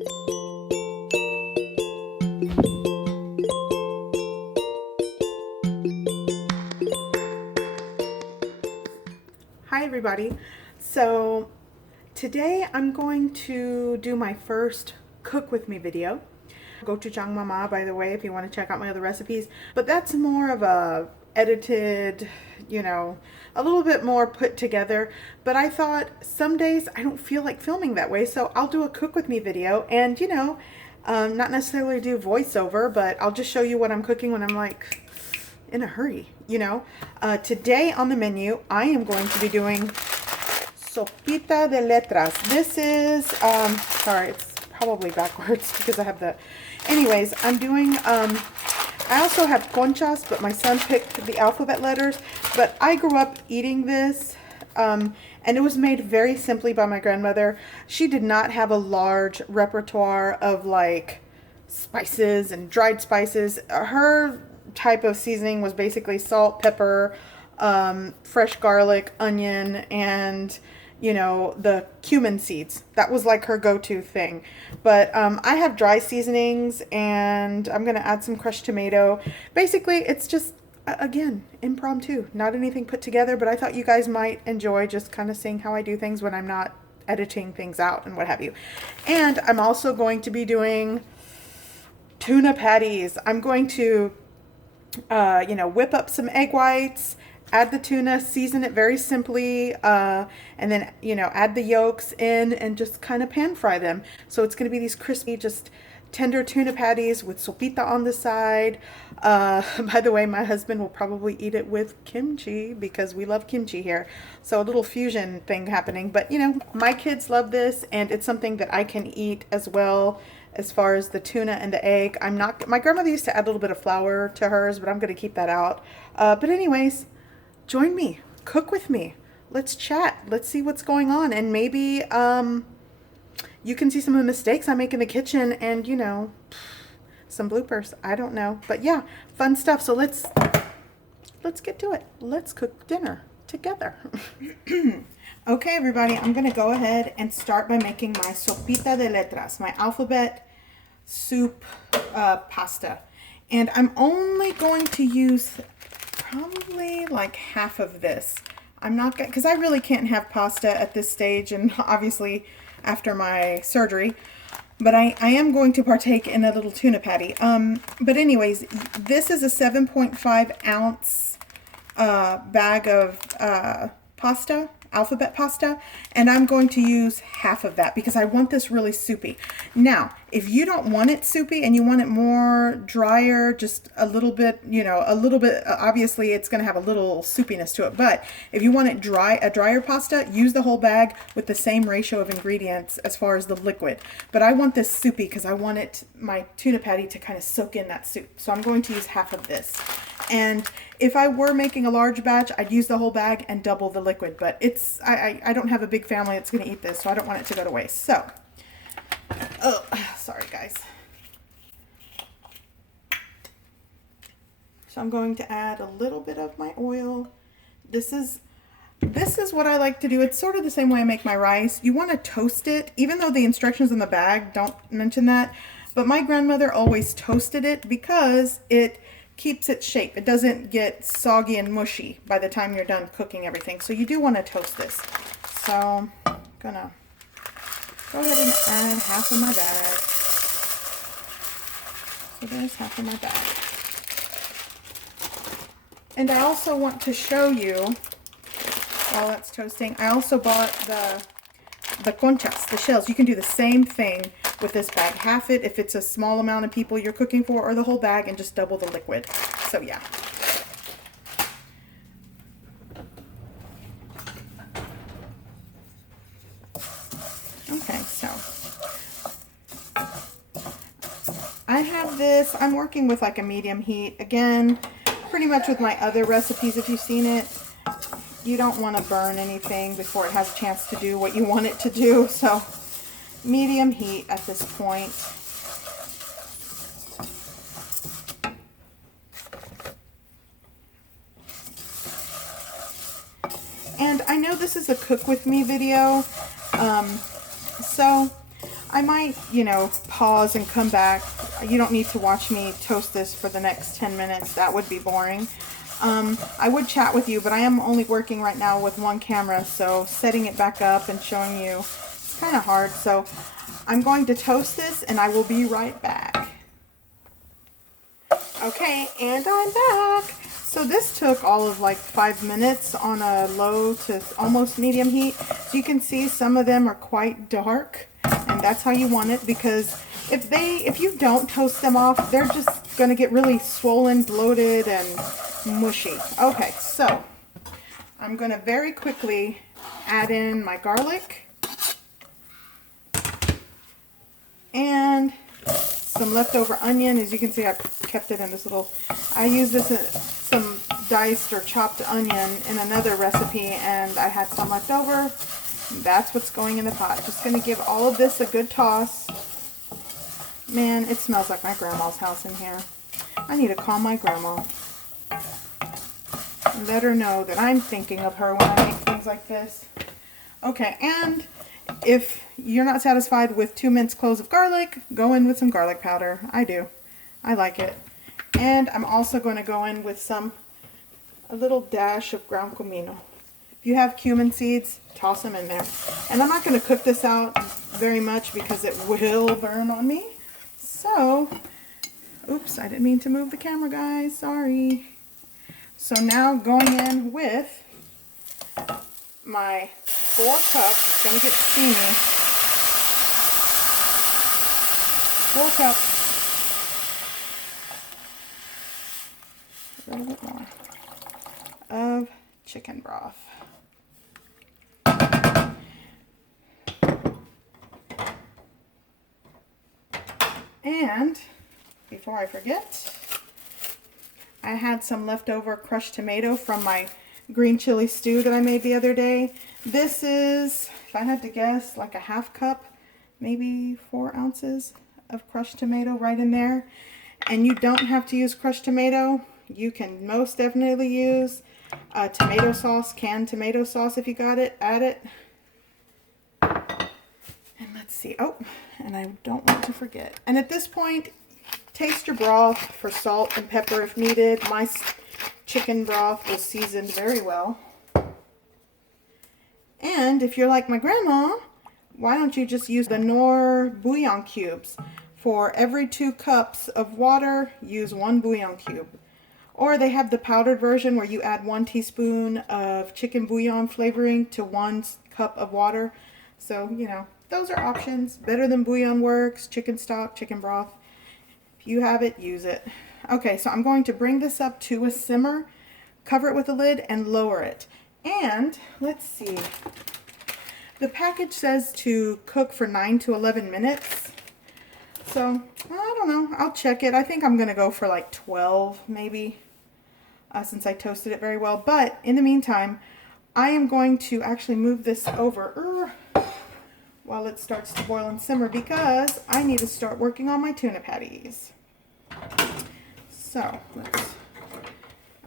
Hi everybody. So today I'm going to do my first cook with me video. Go to Jang Mama, by the way, if you want to check out my other recipes. But that's more of a edited, you know, a little bit more put together. But I thought some days I don't feel like filming that way, so I'll do a cook with me video and, you know, not necessarily do voiceover, but I'll just show you what I'm cooking when I'm like in a hurry, you know. Today on the menu, I am going to be doing Sopita de letras. This is, sorry, it's probably backwards because I have the, anyways, I'm doing, I also have conchas, but my son picked the alphabet letters, but I grew up eating this, and it was made very simply by my grandmother. She did not have a large repertoire of like spices and dried spices. Her type of seasoning was basically salt, pepper, fresh garlic, onion, and you know, the cumin seeds. That was like her go-to thing. But I have dry seasonings and I'm gonna add some crushed tomato. Basically it's just again impromptu, not anything put together, but I thought you guys might enjoy just kind of seeing how I do things when I'm not editing things out and what have you. And I'm also going to be doing tuna patties. I'm going to you know, whip up some egg whites, add the tuna, season it very simply, and then, you know, add the yolks in and just kind of pan fry them. So it's going to be these crispy, just tender tuna patties with sopita on the side. By the way, my husband will probably eat it with kimchi because we love kimchi here. So a little fusion thing happening. But, you know, my kids love this and it's something that I can eat as well. As far as the tuna and the egg, I'm not, my grandmother used to add a little bit of flour to hers, but I'm going to keep that out. But anyways, join me, cook with me. Let's chat. Let's see what's going on. And maybe you can see some of the mistakes I make in the kitchen and, you know, some bloopers. I don't know. But yeah, fun stuff. So let's get to it. Let's cook dinner together. Okay, everybody, I'm going to go ahead and start by making my sopita de letras, my alphabet soup pasta. And I'm only going to use probably like half of this. I'm not going to, because I really can't have pasta at this stage and obviously after my surgery. But I am going to partake in a little tuna patty. But anyways, this is a 7.5 ounce bag of pasta, alphabet pasta, and I'm going to use half of that because I want this really soupy. Now, if you don't want it soupy and you want it more drier, just a little bit, you know, a little bit, obviously it's going to have a little soupiness to it, but if you want it dry, a drier pasta, use the whole bag with the same ratio of ingredients as far as the liquid. But I want this soupy because I want it, my tuna patty, to kind of soak in that soup. So I'm going to use half of this. And if I were making a large batch, I'd use the whole bag and double the liquid, but it's, I don't have a big family that's going to eat this, so I don't want it to go to waste. So, oh, sorry guys. So I'm going to add a little bit of my oil. This is what I like to do. It's sort of the same way I make my rice. You want to toast it, even though the instructions in the bag don't mention that, but my grandmother always toasted it because it keeps its shape. It doesn't get soggy and mushy by the time you're done cooking everything. So you do want to toast this. So I'm gonna go ahead and add half of my bag. So there's half of my bag. And I also want to show you, while that's toasting, I also bought the conchas, the shells. You can do the same thing with this bag. Half it if it's a small amount of people you're cooking for, or the whole bag and just double the liquid. So yeah. Okay, so I have this, I'm working with like a medium heat. Again, pretty much with my other recipes, if you've seen it, you don't want to burn anything before it has a chance to do what you want it to do. So medium heat at this point. And I know this is a cook with me video, so I might, you know, pause and come back. You don't need to watch me toast this for the next 10 minutes. That would be boring. I would chat with you, but I am only working right now with one camera, so setting it back up and showing you is kind of hard. So I'm going to toast this and I will be right back. Okay, and I'm back. So this took all of like 5 minutes on a low to almost medium heat. So you can see some of them are quite dark, and that's how you want it, because if you don't toast them off, they're just gonna get really swollen, bloated, and mushy. Okay, so I'm gonna very quickly add in my garlic and some leftover onion. As you can see, I've kept it in this little, I use this some diced or chopped onion in another recipe, and I had some left over. That's what's going in the pot. Just going to give all of this a good toss. Man, it smells like my grandma's house in here. I need to call my grandma and let her know that I'm thinking of her when I make things like this. Okay, and if you're not satisfied with 2 minced cloves of garlic, go in with some garlic powder. I do. I like it. And I'm also going to go in with a little dash of ground comino. If you have cumin seeds, toss them in there. And I'm not going to cook this out very much because it will burn on me. So, oops, I didn't mean to move the camera, guys. Sorry. So now going in with my 4 cups. It's going to get steamy. 4 cups. A little bit more of chicken broth. And before I forget, I had some leftover crushed tomato from my green chili stew that I made the other day. This is, if I had to guess, like a half cup, maybe 4 ounces of crushed tomato right in there. And you don't have to use crushed tomato. You can most definitely use tomato sauce, canned tomato sauce if you got it. Add it. And let's see. Oh, and I don't want to forget. And at this point, taste your broth for salt and pepper if needed. My chicken broth was seasoned very well. And if you're like my grandma, why don't you just use the Knorr bouillon cubes? For every 2 cups of water, use 1 bouillon cube. Or they have the powdered version where you add 1 teaspoon of chicken bouillon flavoring to 1 cup of water. So, you know, those are options. Better than bouillon works, chicken stock, chicken broth. If you have it, use it. Okay, so I'm going to bring this up to a simmer, cover it with a lid, and lower it. And let's see. The package says to cook for 9 to 11 minutes. So, I don't know. I'll check it. I think I'm going to go for like 12 maybe, since I toasted it very well. But in the meantime, I am going to actually move this over while it starts to boil and simmer, because I need to start working on my tuna patties. So,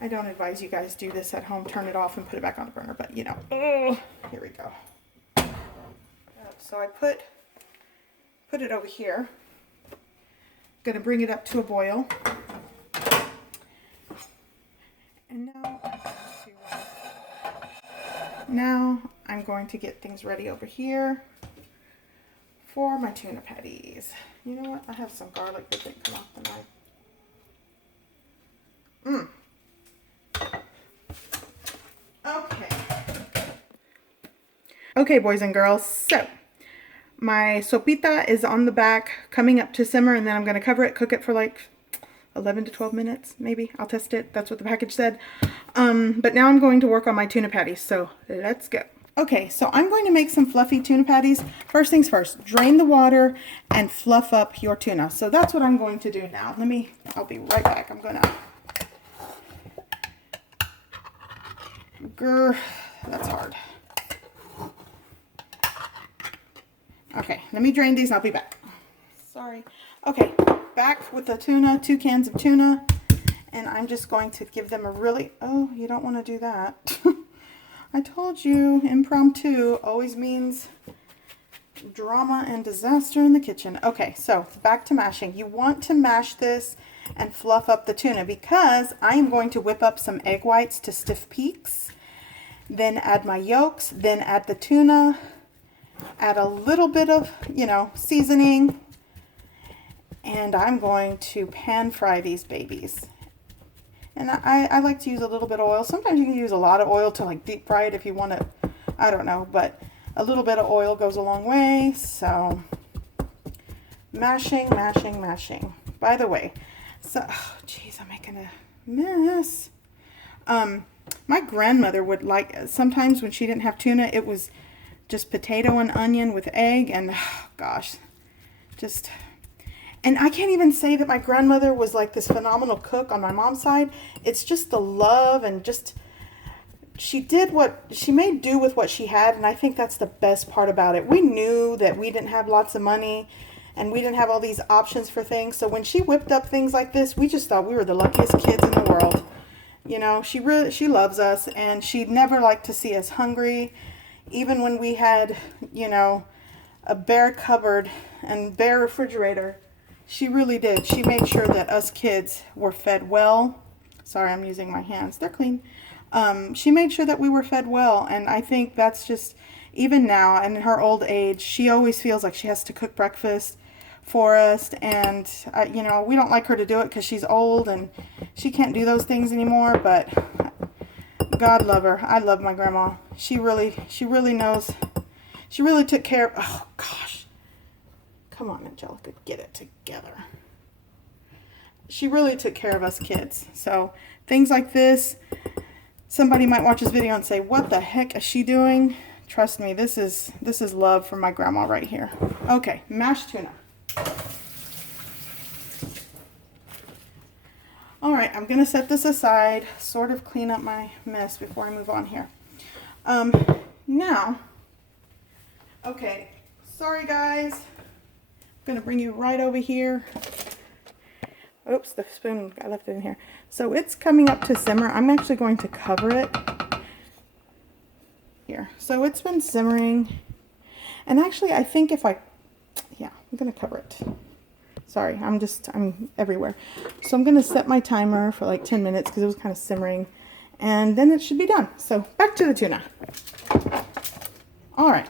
I don't advise you guys do this at home. Turn it off and put it back on the burner, but you know. Here we go. So I put it over here. Going to bring it up to a boil. And now I'm going to get things ready over here for my tuna patties. You know what? I have some garlic that didn't come off the knife. Okay. Okay, boys and girls. So my sopita is on the back, coming up to simmer, and then I'm going to cover it, cook it for like 11 to 12 minutes, maybe. I'll test it. That's what the package said. But now I'm going to work on my tuna patties, so let's go. Okay, so I'm going to make some fluffy tuna patties. First things first, drain the water and fluff up your tuna. So that's what I'm going to do now. I'll be right back. I'm going to... That's hard. Okay, let me drain these and I'll be back. Sorry. Okay, back with the tuna, 2 cans of tuna. And I'm just going to give them a really... Oh, you don't want to do that. I told you, impromptu always means Drama and disaster in the kitchen. Okay, so back to mashing. You want to mash this and fluff up the tuna because I am going to whip up some egg whites to stiff peaks. Then add my yolks, then add the tuna, add a little bit of, you know, seasoning, and I'm going to pan fry these babies. And I like to use a little bit of oil. Sometimes you can use a lot of oil to like deep fry it if you want to, I don't know, but a little bit of oil goes a long way. So mashing, mashing, mashing. By the way, so, oh, geez, I'm making a mess. My grandmother would like, sometimes when she didn't have tuna, it was just potato and onion with egg, and oh, gosh, just, and I can't even say that my grandmother was like this phenomenal cook on my mom's side. It's just the love and just, she made do with what she had, and I think that's the best part about it. We knew that we didn't have lots of money, and we didn't have all these options for things, so when she whipped up things like this, we just thought we were the luckiest kids in the world. You know, she loves us, and she never liked to see us hungry, even when we had, you know, a bare cupboard and bare refrigerator. She really did. She made sure that us kids were fed well. Sorry, I'm using my hands. They're clean. She made sure that we were fed well, and I think that's just, even now in her old age, she always feels like she has to cook breakfast for us, and you know, we don't like her to do it because she's old and she can't do those things anymore, but God love her. I love my grandma. She really knows. She really took care of, oh gosh, come on Angelica, get it together. She really took care of us kids. So things like this, somebody might watch this video and say, what the heck is she doing? Trust me, this is love from my grandma right here. Okay, mashed tuna. All right, I'm gonna set this aside, sort of clean up my mess before I move on here. Now, okay, sorry guys, I'm gonna bring you right over here. Oops, the spoon, I left it in here. So it's coming up to simmer. I'm actually going to cover it here. So it's been simmering, and actually I think if I'm gonna cover it. Sorry, I'm everywhere. So I'm gonna set my timer for like 10 minutes because it was kind of simmering, and then it should be done. So back to the tuna. All right,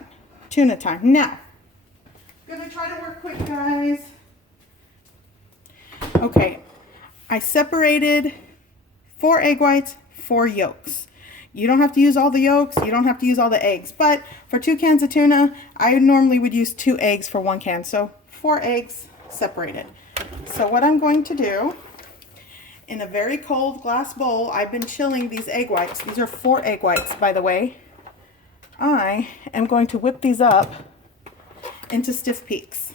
tuna time. Now, I'm gonna try to work quick, guys. Okay, I separated 4 egg whites, 4 yolks. You don't have to use all the yolks, you don't have to use all the eggs, but for 2 cans of tuna, I normally would use 2 eggs for 1 can, so 4 eggs separated. So what I'm going to do, in a very cold glass bowl, I've been chilling these egg whites. These are 4 egg whites, by the way. I am going to whip these up into stiff peaks.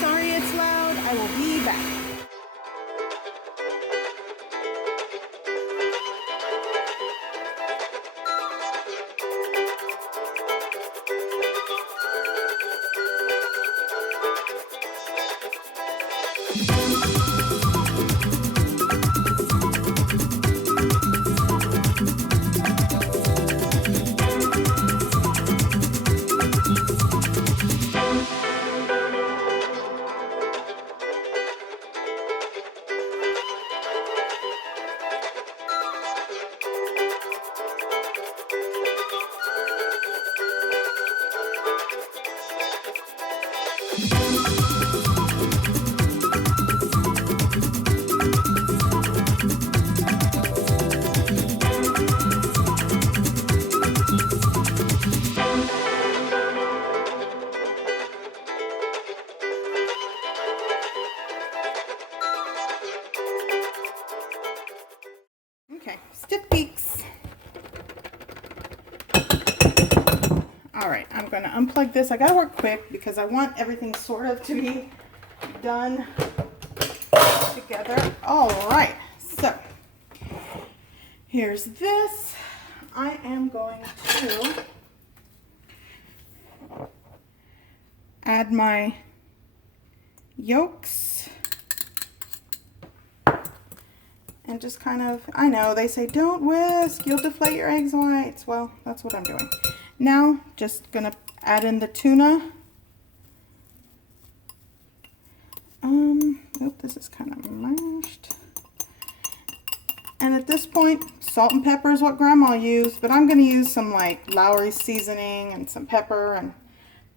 Sorry it's loud, I will be back. Okay, stiff peaks. All right, I'm gonna unplug this. I gotta work quick because I want everything sort of to be done together. All right, so here's this. I am going to add my yolks And just kind of, I know they say don't whisk, you'll deflate your eggs whites. Well, that's what I'm doing. Now, just gonna add in the tuna. Oop, this is kind of mashed. And at this point, salt and pepper is what Grandma used, but I'm gonna use some like Lowry seasoning and some pepper and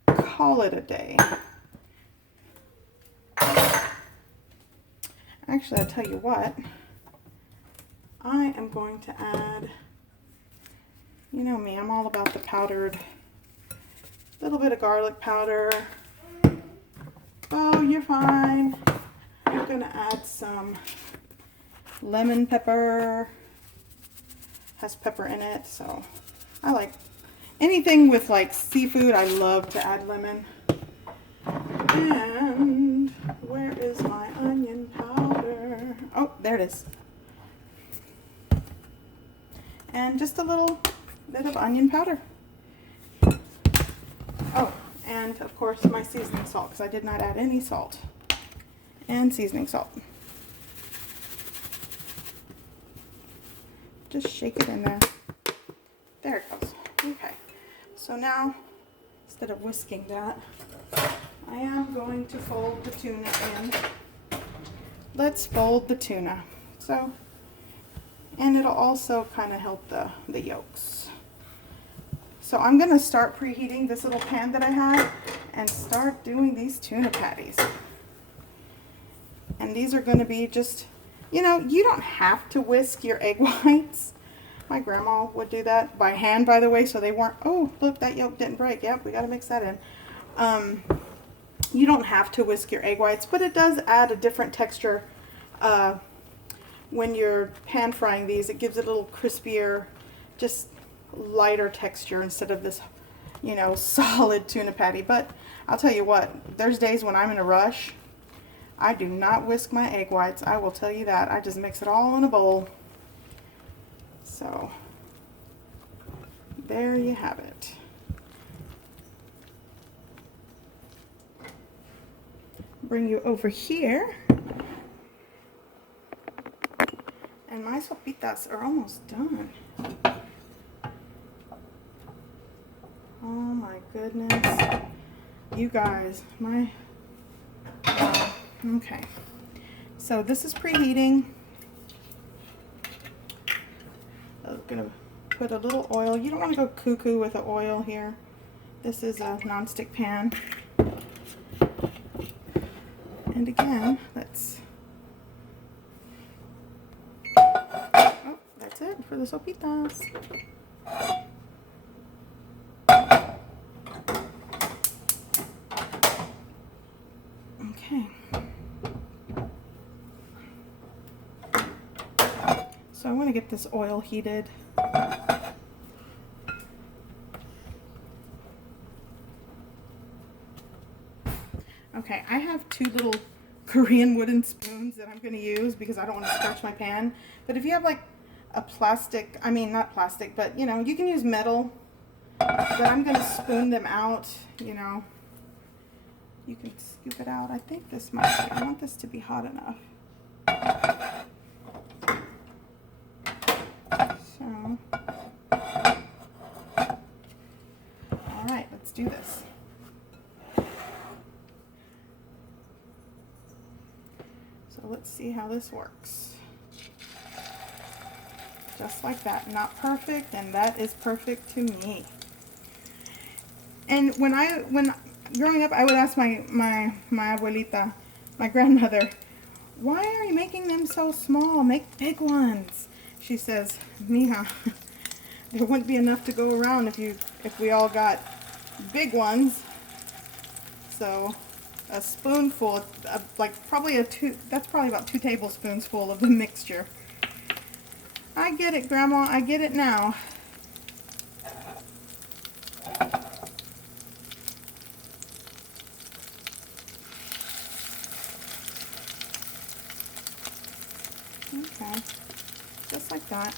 call it a day. Actually, I'll tell you what. I am going to add, you know me, I'm all about the powdered, little bit of garlic powder. Oh, you're fine. I'm going to add some lemon pepper. Has pepper in it, so I like anything with like seafood. I love to add lemon. And where is my onion powder? Oh, there it is. And just a little bit of onion powder. Oh, and of course my seasoning salt, because I did not add any salt. And seasoning salt. Just shake it in there. There it goes. Okay. So now, instead of whisking that, I am going to fold the tuna in. Let's fold the tuna. So, and it'll also kind of help the yolks. So I'm going to start preheating this little pan that I have and start doing these tuna patties. And these are going to be just, you know, you don't have to whisk your egg whites. My grandma would do that by hand, by the way, so they weren't, oh, look, that yolk didn't break. Yep, we got to mix that in. You don't have to whisk your egg whites, but it does add a different texture when you're pan frying these. It gives it a little crispier, just lighter texture instead of this, you know, solid tuna patty. But I'll tell you what, there's days when I'm in a rush. I do not whisk my egg whites. I will tell you that. I just mix it all in a bowl. So there you have it. Bring you over here. And my sopitas are almost done. Oh my goodness. You guys, okay. So this is preheating. I'm gonna put a little oil. You don't want to go cuckoo with the oil here. This is a nonstick pan. And again, let's, oh, that's it for the sopitas. Okay. So I want to get this oil heated. Okay, I have two little Korean wooden spoons that I'm going to use because I don't want to scratch my pan. But if you have like a plastic, I mean not plastic, but you know, you can use metal. But I'm going to spoon them out, you know. You can scoop it out. I think this might be, I want this to be hot enough. So, all right, let's do this. So let's see how this works. Just like that. Not perfect, and that is perfect to me. And when growing up, I would ask my abuelita, my grandmother, why are you making them so small? Make big ones. She says, mija, there wouldn't be enough to go around if we all got big ones. So a spoonful, like probably that's probably about 2 tablespoons full of the mixture. I get it, Grandma, I get it now. Okay, just like that.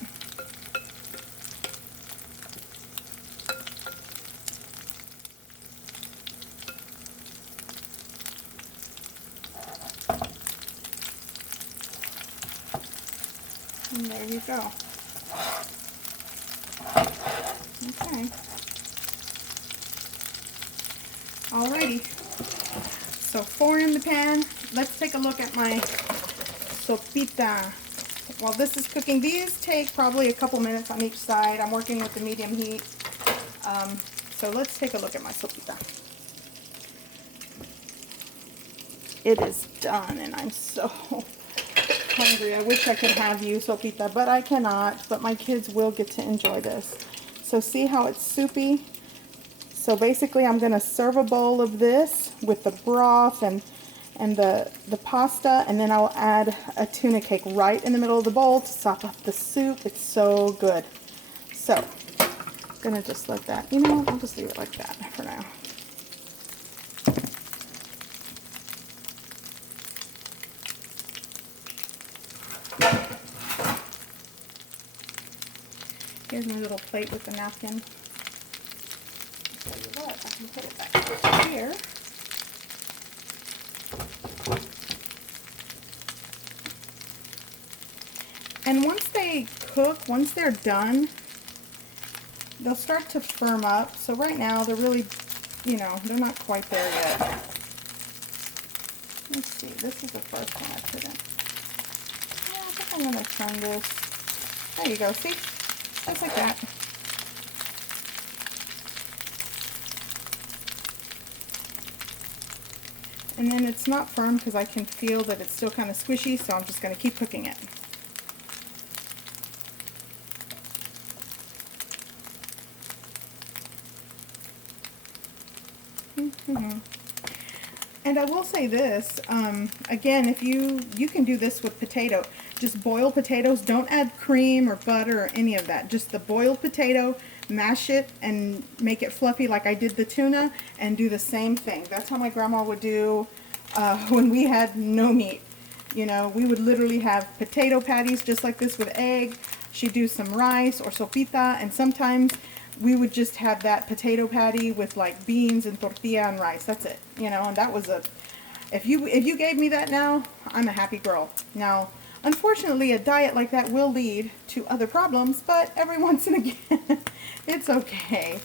And there you go. Okay. Alrighty. So 4 in the pan. Let's take a look at my sopita. While this is cooking, these take probably a couple minutes on each side. I'm working with the medium heat. So let's take a look at my sopita. It is done, and I'm so hungry. I wish I could have you, Sopita, but I cannot. But my kids will get to enjoy this. So see how it's soupy? So basically I'm going to serve a bowl of this with the broth and the pasta, and then I'll add a tuna cake right in the middle of the bowl to sop up the soup. It's so good. So I'm going to just let that, you know, I'll just leave it like that for now. Here's my little plate with the napkin. I'll tell you what, I can put it back here. And once they cook, once they're done, they'll start to firm up. So right now they're really, you know, they're not quite there yet. Let's see, this is the first one I put in. Yeah, I think I'm going to turn this. There you go, see? Just like that. And then it's not firm because I can feel that it's still kind of squishy, so I'm just going to keep cooking it. And I will say this, again, if you can do this with potato. Just boil potatoes. Don't add cream or butter or any of that. Just the boiled potato, mash it and make it fluffy like I did the tuna, and do the same thing. That's how my grandma would do when we had no meat. You know, we would literally have potato patties just like this with egg. She'd do some rice or sopita, and sometimes we would just have that potato patty with like beans and tortilla and rice. That's it. You know, and that was if you gave me that now, I'm a happy girl. Now, unfortunately, a diet like that will lead to other problems, but every once and again, it's okay.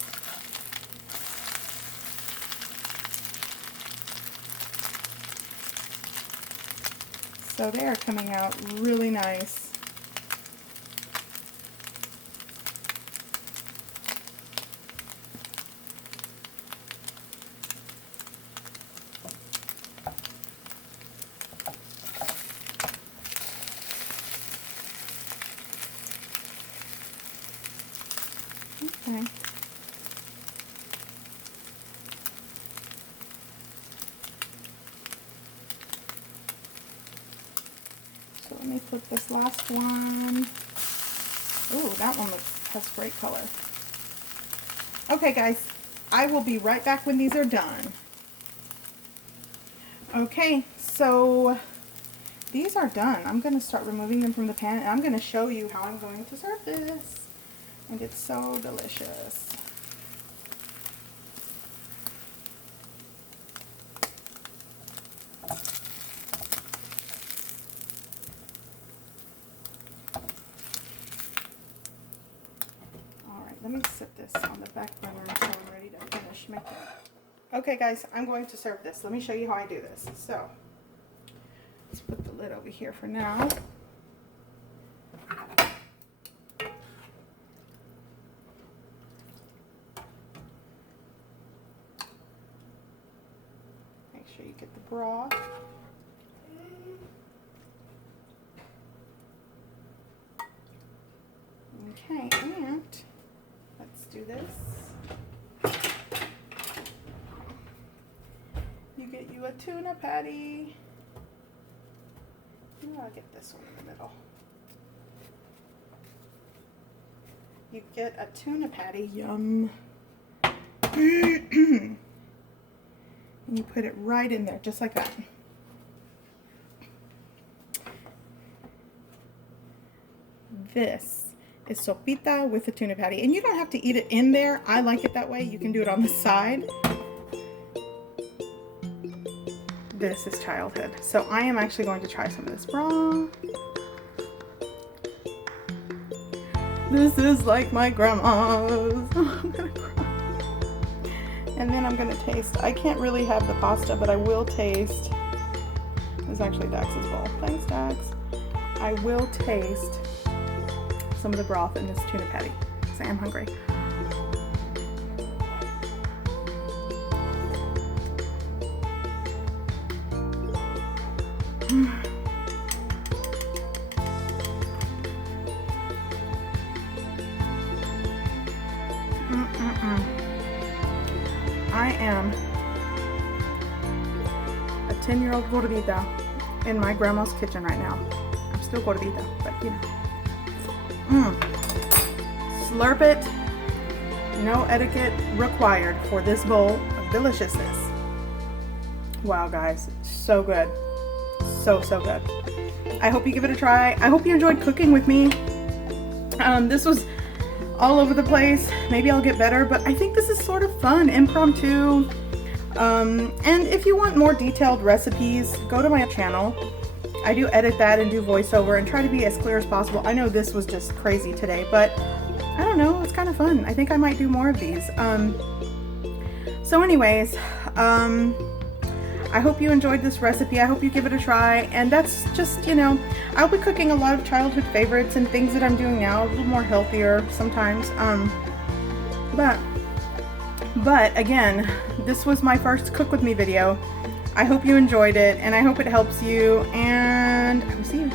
So they are coming out really nice. Okay. So let me put this last one. Ooh, that one has great color. Okay guys, I will be right back when these are done. Okay, so these are done. I'm going to start removing them from the pan, and I'm going to show you how I'm going to serve this. And it's so delicious. Alright, let me set this on the back burner until I'm ready to finish making it. Okay guys, I'm going to serve this. Let me show you how I do this. So, let's put the lid over here for now. Make sure you get the broth. Okay, and let's do this. You get you a tuna patty. I'll get this one in the middle. You get a tuna patty, yum. And you put it right in there, just like that. This is sopita with the tuna patty. And you don't have to eat it in there. I like it that way. You can do it on the side. This is childhood. So I am actually going to try some of this broth. This is like my grandma's. I'm gonna cry. And then I'm gonna taste. I can't really have the pasta, but I will taste. This is actually Dax's bowl. Thanks, Dax. I will taste some of the broth in this tuna patty because I am hungry. I am a 10-year-old gordita in my grandma's kitchen right now. I'm still gordita, but you know. Slurp it. No etiquette required for this bowl of deliciousness. Wow, guys, so good. So good. I hope you give it a try. I hope you enjoyed cooking with me. This was all over the place. Maybe I'll get better, but I think this is sort of fun, impromptu. And if you want more detailed recipes, go to my channel. I do edit that and do voiceover and try to be as clear as possible. I know this was just crazy today, but I don't know, it's kind of fun. I think I might do more of these. So anyways, I hope you enjoyed this recipe. I hope you give it a try. And that's just, you know, I'll be cooking a lot of childhood favorites and things that I'm doing now, a little more healthier sometimes. But again, this was my first cook with me video. I hope you enjoyed it and I hope it helps you, and I will see you.